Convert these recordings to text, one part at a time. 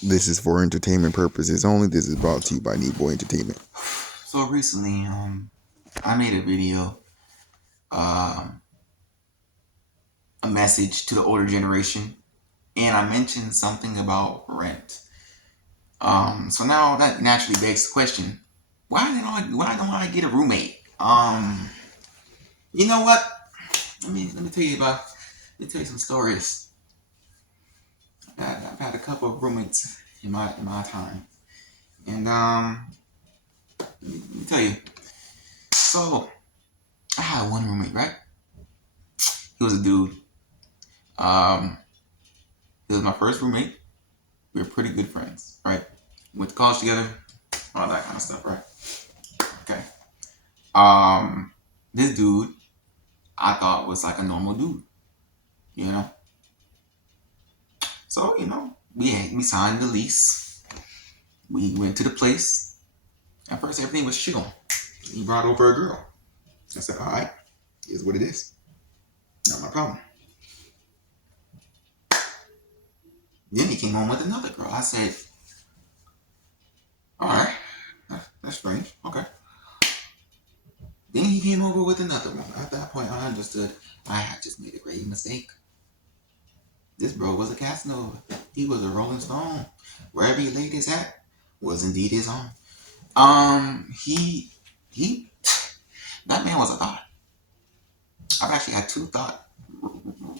This is for entertainment purposes only. This is brought to you by Neat Boy Entertainment. So recently, I made a video, um, a message to the older generation, and I mentioned something about rent. So now that naturally begs the question: why don't I get a roommate? You know what? Let me tell you about. Let me tell you some stories. I've had a couple of roommates in my time, and let me tell you. So I had one roommate, right? He was a dude. Um, he was my first roommate. We were pretty good friends, right? Went to college together, all that kind of stuff, right? Okay. This dude I thought was like a normal dude, you know. So we signed the lease. We went to the place. At first, everything was chill. He brought over a girl. I said, "All right, here's what it is. Not my problem." Then he came home with another girl. I said, "All right, that's strange. Okay." Then he came over with another one. At that point, I understood I had just made a grave mistake. This bro was a Casanova. He was a Rolling Stone. Wherever he laid his hat was indeed his home. He, that man was a thought. I've actually had two thought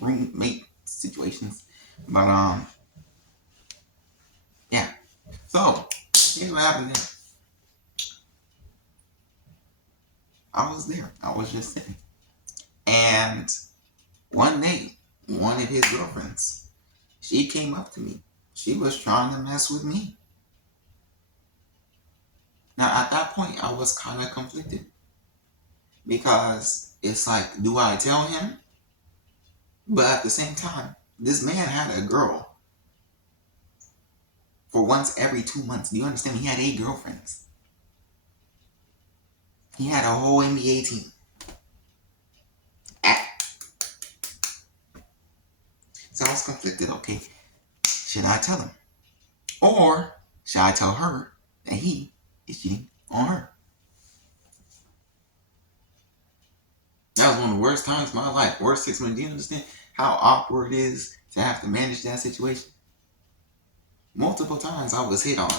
roommate situations, but yeah. So here's what happened. Then I was there. I was just sitting, and one day, one of his girlfriends, she came up to me. She was trying to mess with me. Now at that point, I was kind of conflicted because it's like, do I tell him? But at the same time, this man had a girl for once every 2 months. Do you understand? He had 8 girlfriends. He had a whole NBA team. So I was conflicted. Okay, should I tell him? Or should I tell her that he is cheating on her? That was one of the worst times of my life. Worst 6 months. Do you understand how awkward it is to have to manage that situation? Multiple times I was hit on.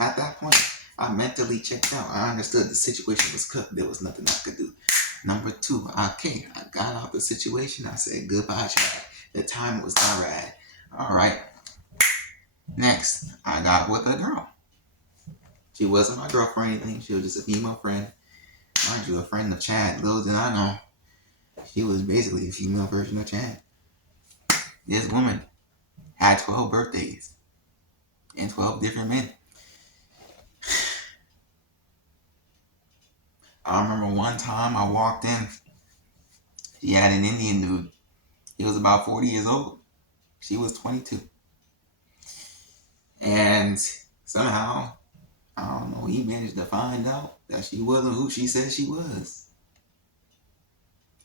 At that point, I mentally checked out. I understood the situation was cooked. There was nothing I could do. Number two, okay, I got out the situation. I said goodbye, Chad. The time was not right. All right. Next, I got with a girl. She wasn't my girlfriend or anything. She was just a female friend. Mind you, a friend of Chad. Little did I know, she was basically a female version of Chad. This woman had 12 birthdays and 12 different men. I remember one time I walked in. She had an Indian dude. He was about 40 years old. She was 22. And somehow, I don't know, he managed to find out that she wasn't who she said she was.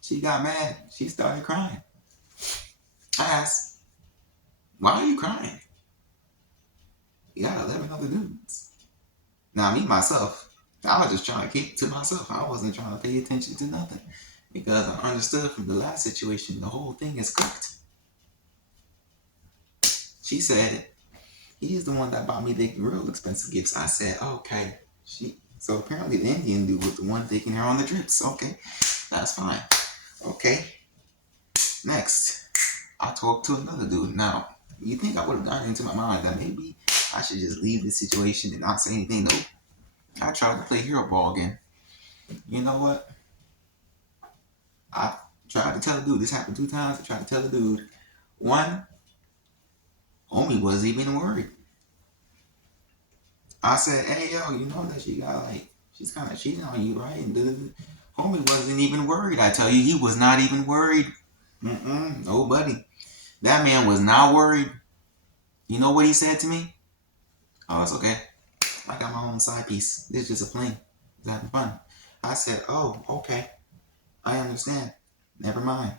She got mad. She started crying. I asked, why are you crying? You got 11 other dudes. Now, me, myself, I was just trying to keep it to myself. I wasn't trying to pay attention to nothing. Because I understood from the last situation, the whole thing is cooked. She said, he's the one that bought me the real expensive gifts. I said, okay. So apparently the Indian dude was the one taking her on the trips. Okay, that's fine. Okay, next, I talked to another dude. Now, you think I would have gotten into my mind that maybe I should just leave this situation and not say anything? No. I tried to play hero ball again. You know what? I tried to tell the dude. This happened 2 times. I tried to tell the dude. One, homie wasn't even worried. I said, hey, yo, you know that she got like, she's kind of cheating on you, right? And the homie wasn't even worried. I tell you, he was not even worried. Nobody. That man was not worried. You know what he said to me? Oh, it's okay. I got my own side piece. This is just a fling. It's having fun. I said, oh, okay. I understand. Never mind.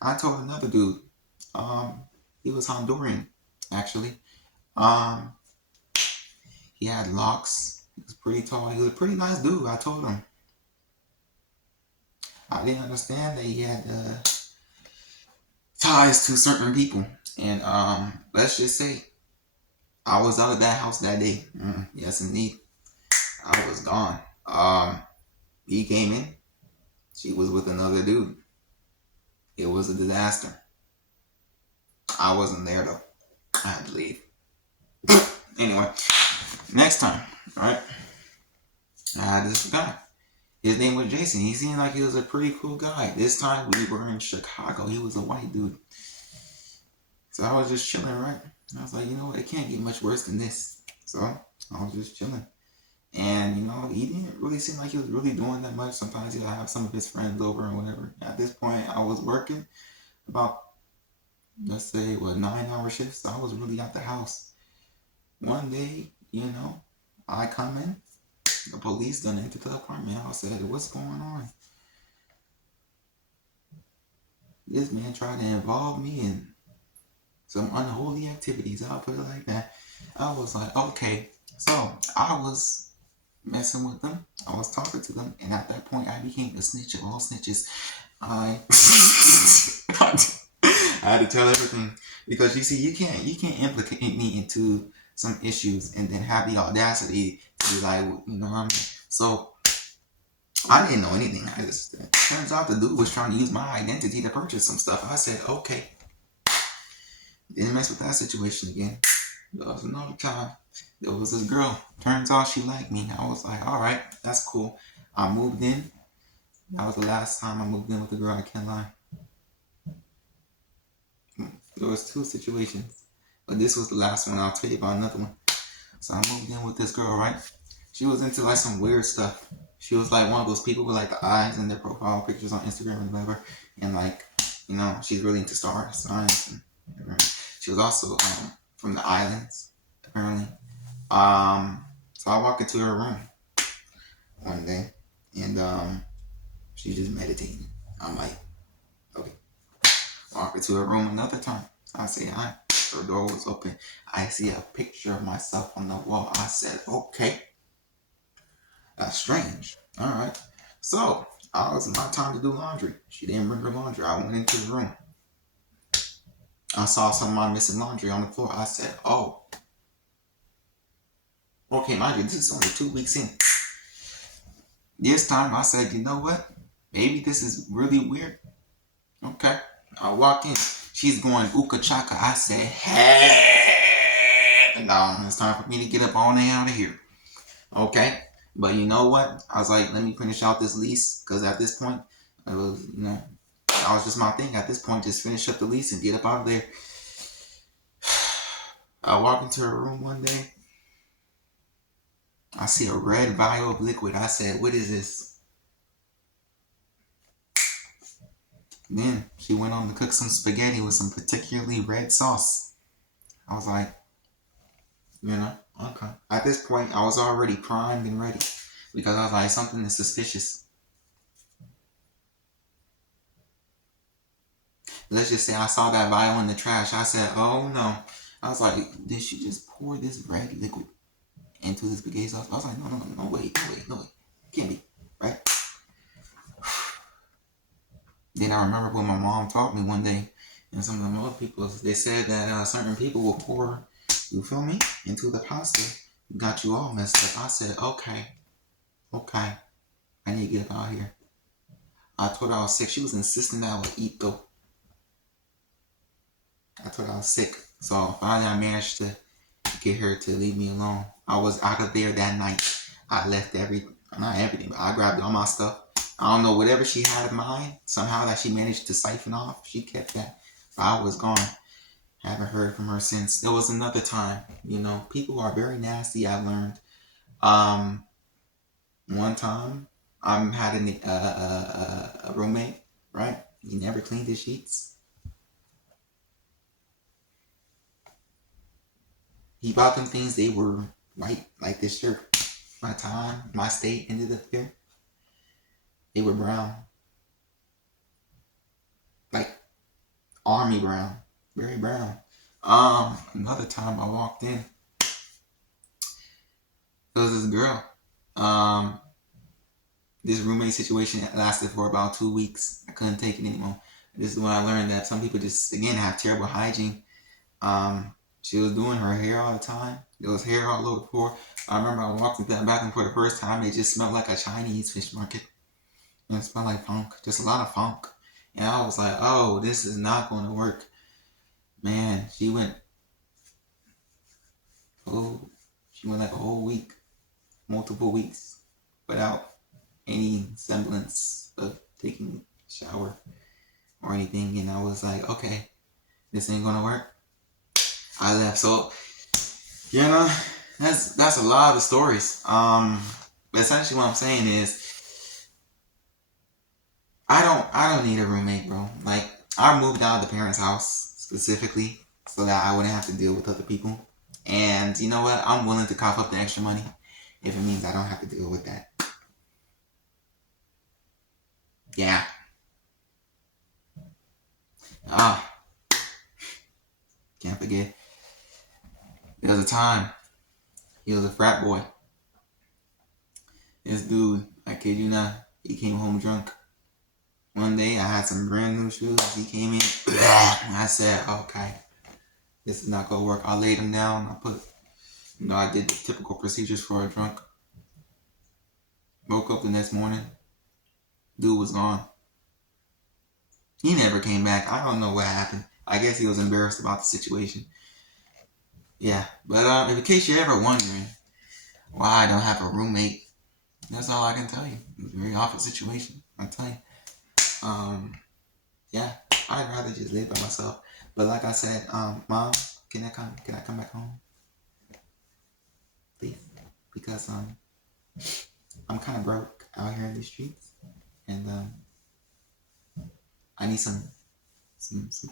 I told another dude, he was Honduran, actually. Um, he had locks. He was pretty tall. He was a pretty nice dude. I told him. I didn't understand that he had ties to certain people. And let's just say I was out of that house that day. Yes, indeed. I was gone. He came in. She was with another dude. It was a disaster. I wasn't there though. I had to leave. Anyway, next time, right? I had this guy. His name was Jason. He seemed like he was a pretty cool guy. This time we were in Chicago. He was a white dude. So I was just chilling, right? I was like, you know what? It can't get much worse than this. So I was just chilling. And, you know, he didn't really seem like he was really doing that much. Sometimes he'll have some of his friends over and whatever. At this point, I was working about, let's say, 9-hour shifts. So I was really at the house. One day, you know, I come in. The police done entered the apartment. I said, what's going on? This man tried to involve me in some unholy activities. I'll put it like that. I was like, okay. So I was messing with them. I was talking to them. And at that point, I became the snitch of all snitches. I had to tell everything. Because you see, you can't implicate me into some issues and then have the audacity to be like, you know what I mean? So I didn't know anything. I just turns out the dude was trying to use my identity to purchase some stuff. I said, okay. Didn't mess with that situation again. There was another time. There was this girl. Turns out she liked me. I was like, all right, that's cool. I moved in. That was the last time I moved in with a girl. I can't lie. There was 2 situations, but this was the last one. I'll tell you about another one. So I moved in with this girl, right? She was into like some weird stuff. She was like one of those people with like the eyes in their profile pictures on Instagram and whatever. And like, you know, she's really into science and whatever. She was also from the islands, apparently. So I walk into her room one day, and she's just meditating. I'm like, okay. Walk into her room another time. I say hi. Her door was open. I see a picture of myself on the wall. I said, okay. That's strange. All right. So, it was my time to do laundry. She didn't bring her laundry. I went into the room. I saw some of my missing laundry on the floor. I said, oh. Okay, mind you, this is only 2 weeks in. This time I said, you know what? Maybe this is really weird. Okay. I walk in. She's going ooka chaka. I said, hey. No, it's time for me to get up on out of here. Okay. But you know what? I was like, let me finish out this lease. Because at this point, it was, you know, that was just my thing. At this point, just finish up the lease and get up out of there. I walk into her room one day. I see a red vial of liquid. I said, what is this? Then she went on to cook some spaghetti with some particularly red sauce. I was like, you know, okay. At this point, I was already primed and ready. Because I was like, something is suspicious. Let's just say I saw that vial in the trash. I said, oh no. I was like, did she just pour this red liquid into the spaghetti sauce? I was like, no, wait. Can't be, right? Then I remember what my mom taught me one day, and some of the other people, they said that certain people will pour, you feel me, into the pasta. Got you all messed up. I said, okay, I need to get up out here. I told her I was sick. She was insisting that I would eat though. I told her I was sick. So finally I managed to get her to leave me alone. I was out of there that night. I left not everything, but I grabbed all my stuff. I don't know, whatever she had in mind, somehow that she managed to siphon off, she kept that. But I was gone. Haven't heard from her since. There was another time, you know, people are very nasty, I've learned. One time, I'm having a roommate, right? He never cleaned his sheets. He bought them things, they were white, like this shirt. My time, my state ended up here. They were brown. Like army brown. Very brown. Another time I walked in, there was this girl. Um, this roommate situation lasted for about 2 weeks. I couldn't take it anymore. This is when I learned that some people just, again, have terrible hygiene. She was doing her hair all the time. There was hair all over the floor. I remember I walked into that bathroom for the first time. It just smelled like a Chinese fish market. And it smelled like funk. Just a lot of funk. And I was like, oh, this is not going to work. Man, she went like a whole week, multiple weeks, without any semblance of taking a shower or anything. And I was like, okay, this ain't gonna work. I left. So, you know, that's a lot of stories. Essentially what I'm saying is I don't need a roommate, bro. Like, I moved out of the parents' house specifically so that I wouldn't have to deal with other people. And you know what? I'm willing to cough up the extra money if it means I don't have to deal with that. Yeah. Can't forget. There was a time he was a frat boy. This dude, I kid you not, he came home drunk. One day I had some brand new shoes. He came in. I said, okay, this is not gonna work. I laid him down. I did the typical procedures for a drunk. Woke up the next morning. Dude was gone. He never came back. I don't know what happened. I guess he was embarrassed about the situation. Yeah, but in case you're ever wondering why I don't have a roommate, that's all I can tell you. It's a very awful situation. I'll tell you. Yeah, I'd rather just live by myself. But like I said, Mom, can I come back home, please? Because I'm kind of broke out here in the streets, and I need some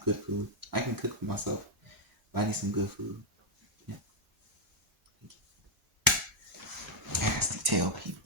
good food. I can cook for myself, but I need some good food. Yeah. Nasty tail people.